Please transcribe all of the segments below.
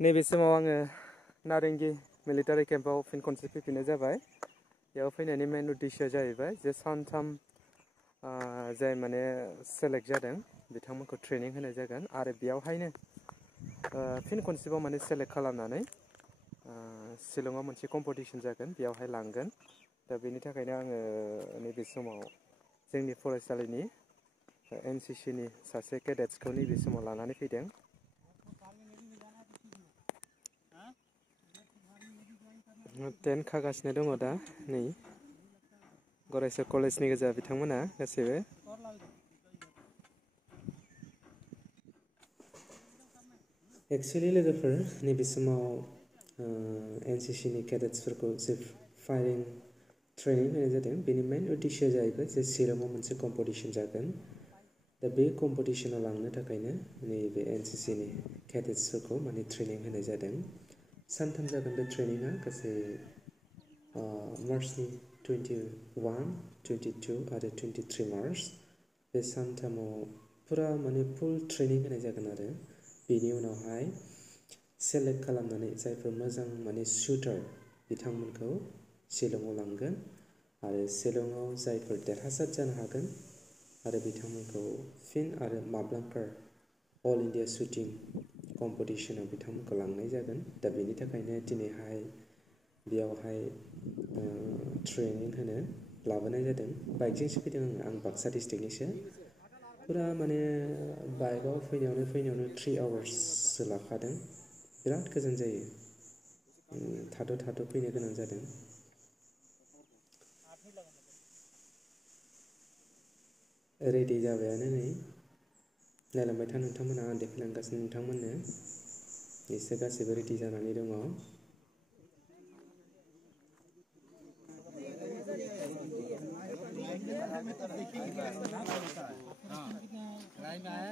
नैबे समाव आङो नारेंगि मिलिटारि केम्पआव फिन खनसे फैफिननाय जाबाय। बेयाव फैनायनि मेन उद्देश्यआ जाहैबाय जे सानथाम जाय माने सेलेक्ट जादों बिथांमोनखौ ट्रेनिं होनाय जागोन आरो बेयावहायनो फिन खनसेबाव माने सेलेक्ट खालामनानै शिलंआव मोनसे कम्पिटिशन जागोन बेयावहाय लांगोन। दा बेनि थाखायनो आङो नैबे समाव जोंनि फरायसालिनि NCC नि सासे केडेट्सखौ नैबे समाव लानानै फैदों। टेन्ट खागासिनो दङ दा नै गरायसर कलेजनि गोजा बिथांमोना गासैबो। एक्सुवेलि लोगोफोर नैबे समाव NCC नि केडेट्सफोरखौ जे फायारिं ट्रेनिं होनाय जादों बेनि मेन उद्देश्यआ जाहैबाय जे शिलंआव मोनसे कम्पिटिशन जागोन। दा बे कम्पिटिशनाव लांनो थाखायनो नैबे NCC नि केडेट्सफोरखौ माने ट्रेनिं होनाय जादों। सानथाम जागोन बे ट्रेनिंआ गासै मार्चनि 21, 22 आरो 23 मार्च बे सानथामाव फुरा माने फुल ट्रेनिं होनाय जागोन आरो बेनि उनावहाय सेलेक्ट खालामनानै जायफोर मोजां माने शुटार बिथांमोनखौ शिलंआव लांगोन आरो शिलंआव जायफोर देरहासार जानो हागोन आरो बिथांमोनखौ फिन आरो माब्लाबाफोर अल इन्डिया शुटिं कम्पिटिशनाव बिथांमोनखौ लांनाय जागोन। दा बेनि थाखायनो दिनैहाय बेयावहाय ट्रेनिं होनो लाबोनाय जादों। बाइकजोंसो फैदों आं बाक्सा डिस्ट्रिक्टनिसो। फुरा माने बाइकआव फैनायावनो 3 आवार्ससो लाखादों। बिराद गोजान जायो। थाद' फैनो गोनां जादों। रेडि जाबायानो नै नायलांबाय था नोंथांमोना आं देखायलांगासिनो नोंथांमोननो बिसोर गासैबो रेडि जानानै दङ।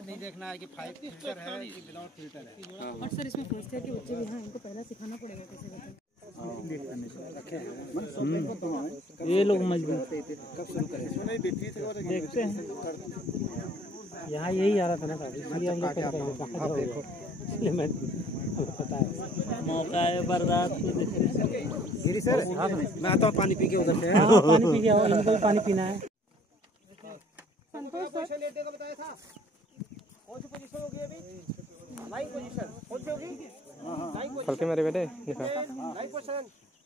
नहीं देखना है कि 5 फिल्टर है कि विदाउट फिल्टर है। और सर इसमें फर्स्ट ईयर के बच्चे भी हैं, इनको पहले सिखाना पड़ेगा कैसे बच्चे ये लोग मजबूत देखते हैं। यहाँ यही आ रहा था ना साहब, इसलिए हम लोग इसलिए मैं पता है मौका है बर्दाश्त गिरी सर। मैं आता हूँ पानी पी के उधर से। पानी पी के आओ, इनको भी पानी पीना है। बताया था कौन सी पोजीशन होगी अभी? 9 पोजीशन कौन सी होगी? 9 पोजीशन फलके मेरे बेटे 9 पोजीशन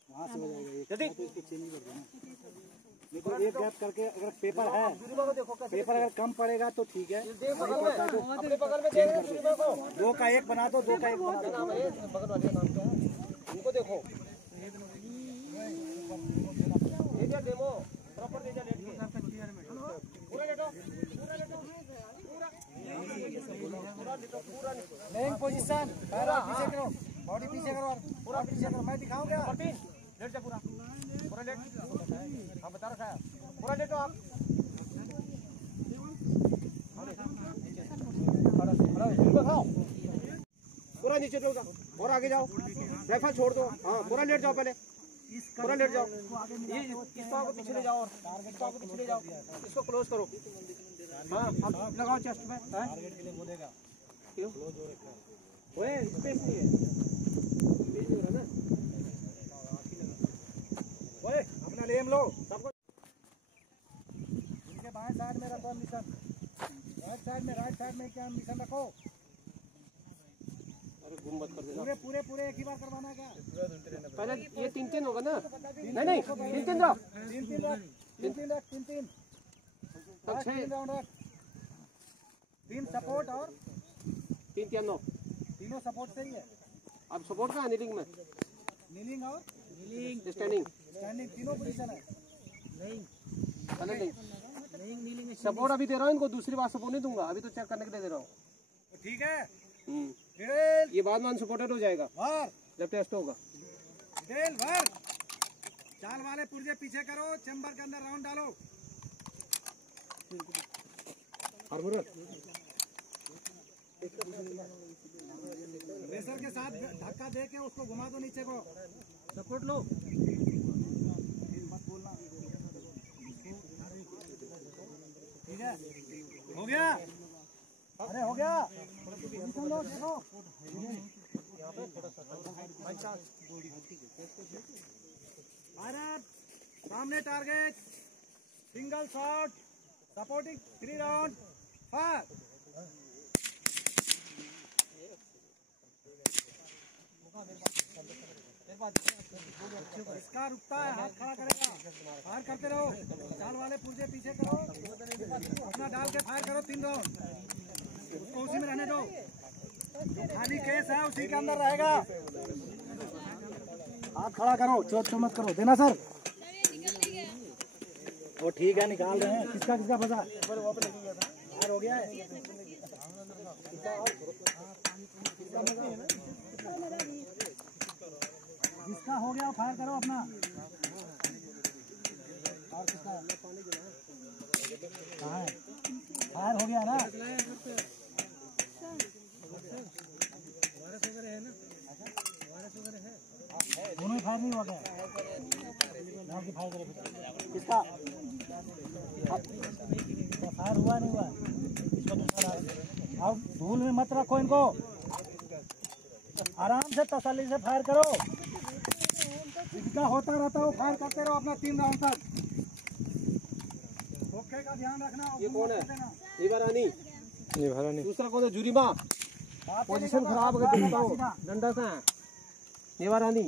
वहां से हो जाएगा। जल्दी चेंज कर देना। देखो एक गैप करके अगर पेपर है पेपर अगर कम पड़ेगा तो ठीक है। अपने बगल में दो का एक बना दो, 2 का 1 बना दो। बगल वाले नाम क्या है उनको देखो। ये क्या डेमो प्रॉपर दे जा। लेट पूरा लेटो मेन पोजीशन पीछे करो, बॉडी पीछे करो, पूरा पीछे करो। मैं दिखाऊंगा लेट जा पूरा लेट। हाँ बता रहा है पूरा लेटो आप। पूरा नीचे जाओ और आगे जाओ, राइफल छोड़ दो। हाँ पूरा लेट जाओ, पहले पूरा लेट जाओ। ये इसको आगे पीछे ले जाओ और इसको आगे पीछे ले जाओ। इसको क्लोज करो। हाँ अब लगाओ चेस्ट पे। टारगेट के लिए बोलेगा क्यों क्लोज हो रखा है ओए स्पेस नहीं है। स्पेस हो रहा ना ओए अपना लेम लो सबको। इनके बाएं साइड में रखो मिशन, राइट साइड में क्या मिशन रखो। अरे गुम्बद कर देना पूरे एक ही बार करवाना है क्या? पहले ये 3 होगा ना? नहीं 3 रख 3 राउंड रख। 3 सपोर्ट और 3 9 तीनों सपोर्ट सही है। अब सपोर्ट कहाँ है? नीलिंग में नीलिंग और स्टैंडिंग तीनों पोजीशन है। नहीं सपोर्ट अभी दे रहा हूँ इनको, दूसरी बार सपोर्ट नहीं दूंगा। अभी तो चेक करने के लिए दे रहा हूँ। ठीक है ये बाद में सपोर्टेड हो जाएगा जब टेस्ट होगा। चाल वाले पुर्जे पीछे करो, चैम्बर के अंदर राउंड डालो। प्रेशर के साथ धक्का दे के उसको घुमा दो नीचे को। सपोर्ट लो मत बोलना। ठीक है हो गया। अरे हो गया। देखो यहाँ पे थोड़ा सा भारत सामने target single shot supporting 3 round fire इसका रुकता है हाथ खड़ा करेगा फायर करते रहो चाल वाले पुर्जे पीछे करो अपना डाल के फायर करो 3 राउंड उसको उसी में रहने दो जो खाली केस है उसी के अंदर रहेगा हाथ खड़ा करो चोट मत करो देना सर वो ठीक है निकाल रहे हैं किसका किसका फंसा फायर हो गया है जिसका हो गया फायर करो अपना और किसका कहाँ है फायर हो गया ना दोनों फायर नहीं हुआ क्या फायर करो किसका फायर हुआ नहीं हुआ इसको दूसरा अब धूल में मत रखो इनको आराम से तसल्ली से फायर करो जितना होता रहता है वो फायर करते रहो अपना 3 राउंड तक ओके का ध्यान रखना ये कौन है निवारानी दूसरा कौन है जुरीमा पोजीशन खराब हो गई तो डंडा से निवारानी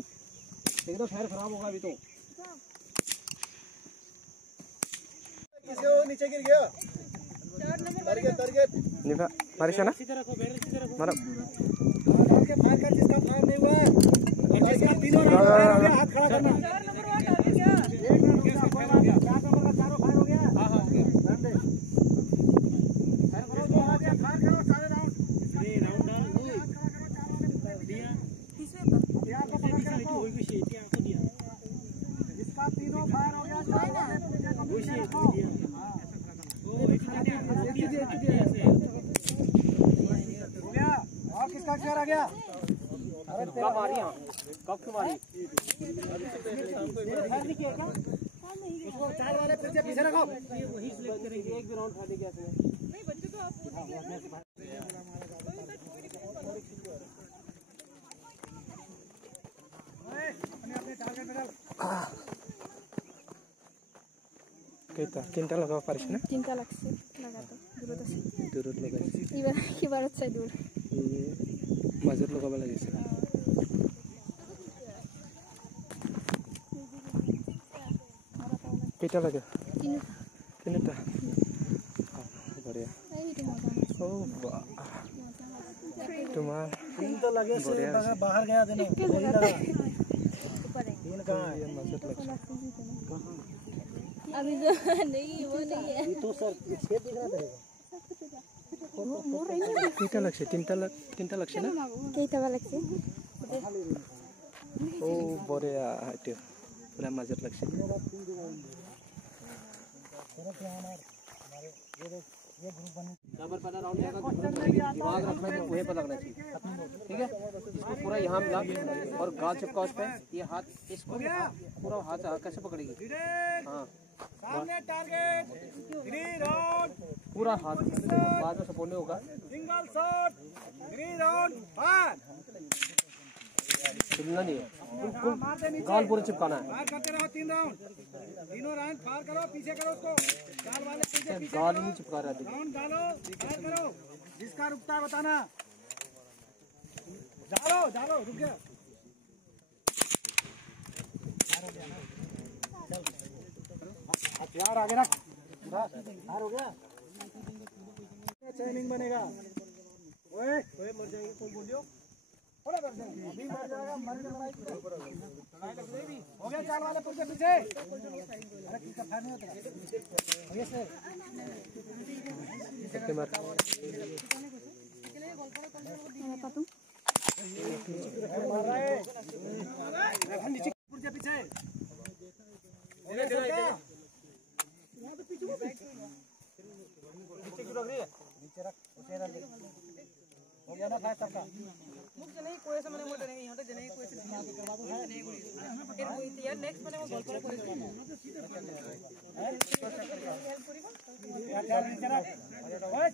एकदम फायर खराब होगा अभी तो किसी को नीचे गिर गया 4 नंबर टारगेट निभा बारिश है ना मारो के फायर कर जिसका फायर नहीं हुआ है इसका तीनों हाथ खड़ा करना 4 नंबर वाला टारगेट क्या 4 नंबर का चारों फायर हो गया हां हां ध्यान दे फायर करो 2 हाथ फायर करो सारे राउंड ये राउंड डाल हाथ खड़ा करो चारों में दिया किसमें तो यहां को पकड़ के रखो कोई भी शेट यहां को दिया जिसका तीनों फायर हो गया चारों में कोई शेट दिया हां वो एक हो गया और किसका शेयर आ गया अरे तेरा मारी हां कब क्यों मारी इसको 4 वाले पीछे रखो वही सिलेक्ट करेंगे एक भी राउंड खाली गया नहीं बच्चे तो आप अपने टारगेट में डाल कितना चिंता लगा पारिश ना चिंता लगছে লাগাতো দূৰত লগাইছে কিবাৰত চাই দূৰ মাজত লগাব লাগিছে কেইটা লাগে তিনিটা বঢ়িয়া ओ तुम्हार 3 तो लगे से बाहर गया देने वही लगा 3 कहां है अभी जो नहीं वो नहीं है ये तो सर छेद दिख रहा रहेगा केटा लागছে তিনটা লাগছে না কেইটা লাগছে ओ बढिया हाइट पुरा मजा लाग्छ ये ग्रुप बने नंबर पहला राउंड जाएगा दिमाग रखना है वही पर लगना चाहिए ठीक है इसको पूरा यहां मिला और गाल चिपका उस पे ये हाथ इसको पूरा हाथ कैसे पकड़ेगी हां सामने टारगेट 3 राउंड पूरा हाथ बाद में सपोर्ट नहीं होगा सिंगल शॉट 3 राउंड फायर हिलना नहीं है बिल्कुल गाल पूरा चिपकाना है फायर करते रहो 3 राउंड तीनों राउंड फायर करो पीछे करो उसको गाल वाले पीछे गाल नहीं चिपका रहा है राउंड डालो फायर करो जिसका रुकता है बताना डालो रुक गया हथियार आगे रख फायर हो गया चैनिंग बनेगा ओए मर जाएंगे कौन बोलियो थोड़ा मर जाएंगे अभी मर जाएगा मरने वाला हो गया चाल वाले पुल के पीछे अरे किसका फायर नहीं होता ये से ओके मार मार रहा है नीचे पुल के पीछे हो गया क्या यहां पे पीछे नीचे क्यों रख रही है नीचे रख उसे रख हो गया ना फायर सबका मुझ जने कोई ऐसा मैंने बोलते नहीं यहां तक जने कोई ऐसे नहीं करवा दो यार नेक्स्ट मैंने वो गलत कर दिया यार नीचे रख ओए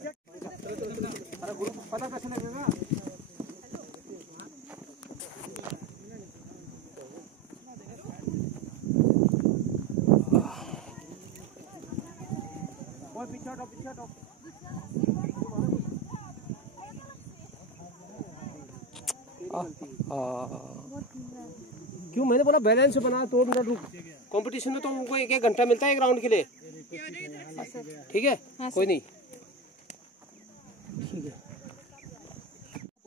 अरे ग्रुप पता कैसे लगेगा और पीछे हटो, पीछे हटो। क्यों मैंने बोला बैलेंस बना, तोड़ ना रुक। कंपटीशन में तो उनको 1-1 घंटा मिलता है एक राउंड के लिए। ठीक है, कोई नहीं। ठीक है,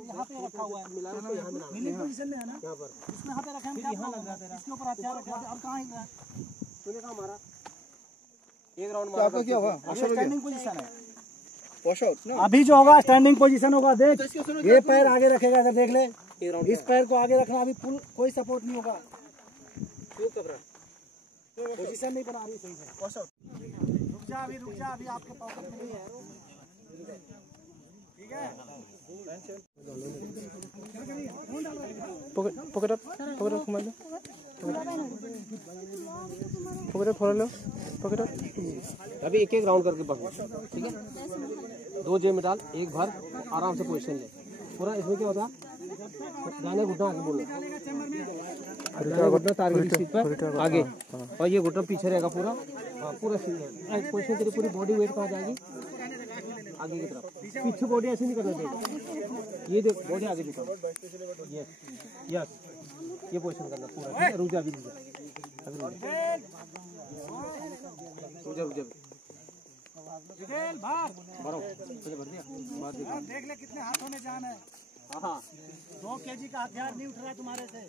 यहाँ पे रखा हुआ है, मिलिंग पोजीशन में है ना, यहाँ पर इसमें यहाँ पे रखा है, यहाँ लग रहा है, इसके ऊपर हथियार रखा है। अब कहाँ हिल रहा है? तूने कहाँ मारा? एक राउंड मारा। आपका क्या हुआ? स्टैंडिंग पोजीशन है। अभी जो होगा स्टैंडिंग पोजीशन होगा। देख, ये पैर आगे रखेगा, इधर देख ले, इस पैर को आगे रखना। अभी फुल कोई सपोर्ट नहीं होगा। पोजीशन नहीं बना रही सही से। रुक जा, अभी रुक जा, अभी आपके पॉकेट में नहीं है। ठीक है, पकड़ घुमा लो, पकड़ लो, पकड़। अभी 1-1 राउंड करके पकड़ो। ठीक है, 2 जेब में डाल, 1 भर, आराम से पोजीशन ले पूरा। इसमें क्या होता है, जाने घुटना आगे बोलना, घुटना टारगेट स्पीड पर आगे, और ये घुटना पीछे रहेगा पूरा। हाँ, पूरा पोजीशन तेरी पूरी बॉडी वेट कहाँ जाएगी, आगे की तरफ। पीछे बॉडी ऐसे नहीं करना चाहिए। ये देख, बॉडी आगे दिखाओ। यस यस, ये पोजीशन करना पूरा। रुक जा, अभी रुक जा, रुक जा। भरो, भर दिया। देख ले कितने हाथों में जान है। हाँ, 2 kg का हथियार नहीं उठ रहा है तुम्हारे से।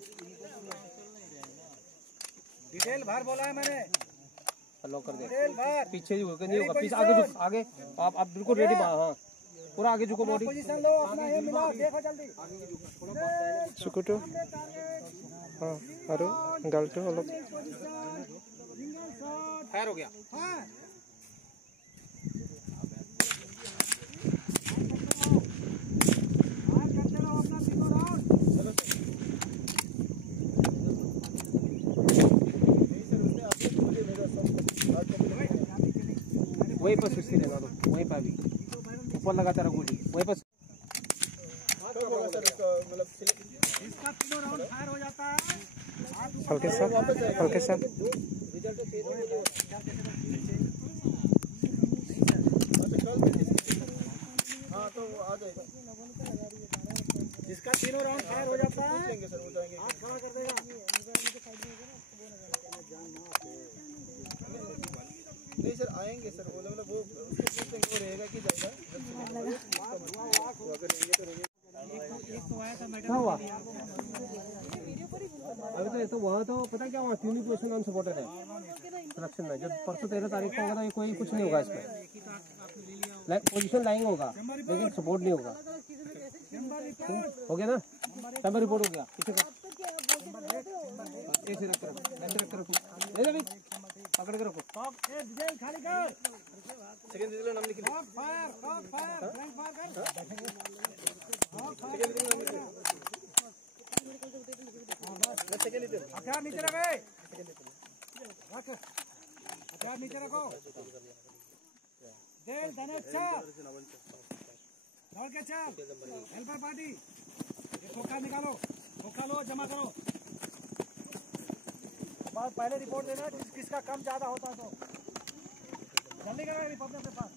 डिटेल भर बोला है मैंने। लॉक कर दे, पीछे नहीं होगा, पीछे आगे झुक, आगे आप बिल्कुल रेडी। हाँ, पूरा आगे झुको, बॉडी पोजीशन लो अपना। ये मिलाओ, देखो जल्दी, सुकुटो। हाँ, अरे डालटो अलग। फायर हो गया। हाँ, वहीं पर सुस्ती लगा दो, वहीं पर भी ऊपर लगाता रहो गोली, वहीं पर। इसका 3 राउंड फायर हो जाता है। हल्के सा हाँ, तो आ जाएगा। जिसका 3 राउंड फायर हो जाता है, हाथ खड़ा कर देगा। नहीं सर, आएंगे सर, वो मतलब वो उसको रहेगा कि जाएगा। क्या हुआ? अभी तो वहाँ तो पता क्या हुआ, 3 पोजीशन अनसपोर्टेड है सिलेक्शन में। जब परसों 13 तारीख को होगा तो कोई कुछ नहीं होगा इसमें। पोजीशन लाइंग होगा लेकिन सपोर्ट नहीं होगा। हो गया ना, टाइम रिपोर्ट हो गया। ऐसे रख कर रखो, ले ले पकड़ के रखो। खाली कर, सेकंड डिजिटल नाम लिख लो। फायर फायर फ्लैंक फायर कर। हथियार नीचे रखे, रख हथियार नीचे रखो। देल धनेश चल, दौड़ के चल। हेल्पर पार्टी, ये खोखा निकालो, खोखा लो, जमा करो। पहले रिपोर्ट देना किसका कम ज्यादा होता है तो जल्दी करो रिपोर्ट के पास।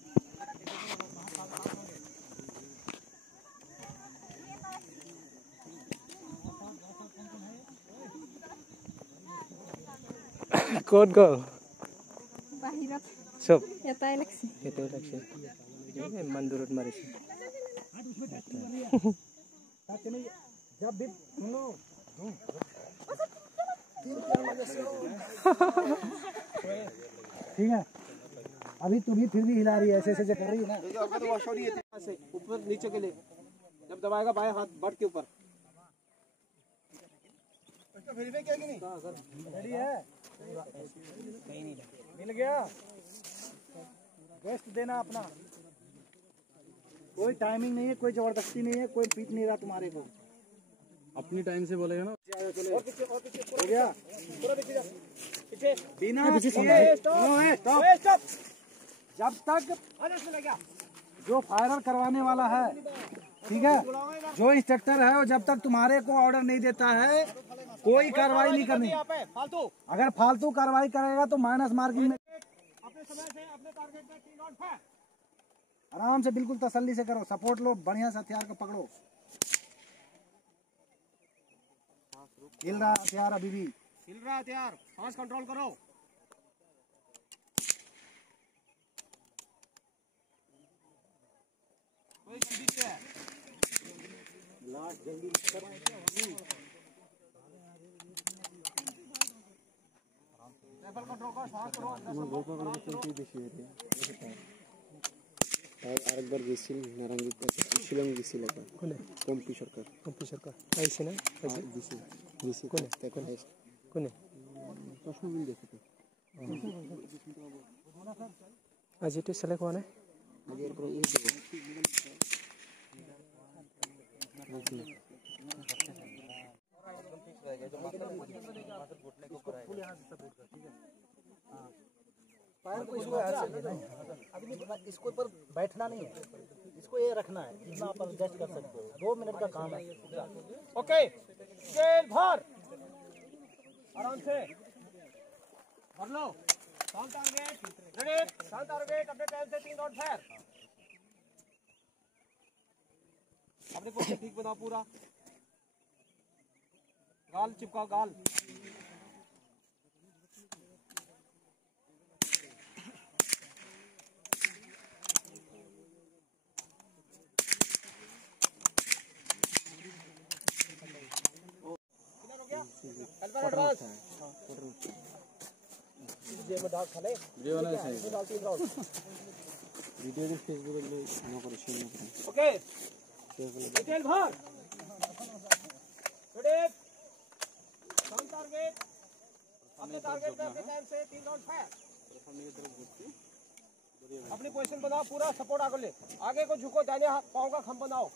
ক'ত গ'ল বাহিৰত চব? এটাই লাগছে। সেইটোও লাগছে, ইমান দূৰত মাৰিছে। ठीक है, अभी तू भी फिर भी हिला रही है, ऐसे ऐसे कर रही है ना। ऊपर नीचे के लिए जब दबाएगा बाएं हाथ बट के ऊपर। रेडी है, मिल गया। बेस्ट देना अपना, कोई टाइमिंग नहीं है, कोई जबरदस्ती नहीं है, कोई पीट नहीं रहा तुम्हारे को। अपनी टाइम से बोलेगा ना। हो गया, पूरा पीछे बिना स्टॉप। जब तक जो फायरर करवाने वाला है, ठीक है, जो इंस्ट्रक्टर है, वो जब तक तुम्हारे को ऑर्डर नहीं देता है कोई कार्रवाई नहीं करनी। अगर फालतू कार्रवाई करेगा तो माइनस मार्किंग में आराम से बिल्कुल तसल्ली से करो, सपोर्ट लो, बढ़िया से हथियार को पकड़ो। हिल रहा हथियार, अभी भी हिल रहा हथियार, सांस कंट्रोल करो। कोई सीधी पे है। जल्दी राइफल कंट्रोल करो, सांस करो, আরেকবার গেছিল নারায়ণগঞ্জ শিলং গেছিল একবার কোনে কম্পি সরকার আইছে না গেছি কোনে কোনে চশমা মিল দেখে তো আজ এটা সিলেক্ট হয় না আজ এরপর এই দেব इसको ऊपर बैठना नहीं है, इसको ये रखना है, जितना आप एडजस्ट कर सकते हो। 2 मिनट का काम है। ओके, स्केल भर, आराम से भर लो। शांत टारगेट, रेडी, शांत टारगेट, अपने टाइम से 3 राउंड फायर। अपने पोजीशन ठीक बनाओ पूरा, गाल चिपकाओ, गाल। एडवांस जे में डाल खले जे वाला है डाल 3 राउंड ভিডিও রে ফেসবুকে ন করে শেয়ার না করেন ओके डिटेल भर रेडी शांत टारगेट अपने टारगेट पे अपने टाइम से 3 राउंड फायर अपनी पोजीशन बनाओ पूरा सपोर्ट आगे ले आगे को झुको दाहिने हाथ पांव का खंभ बनाओ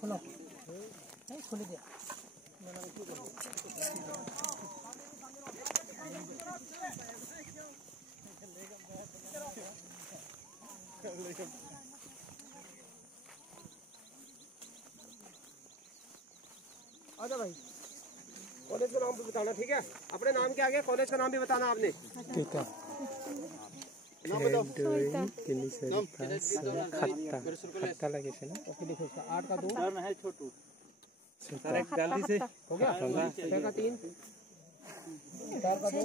खुला खुल गया आजा भाई कॉलेज का नाम भी बताना ठीक है अपने नाम के आगे कॉलेज का नाम भी बताना आपने ठीक है नाम बताओ खट्टा लगे से ना ओके देखो इसका 8 का 2 टर्न है छोटू सर एक जल्दी से हो गया 6 का 3 4 का 2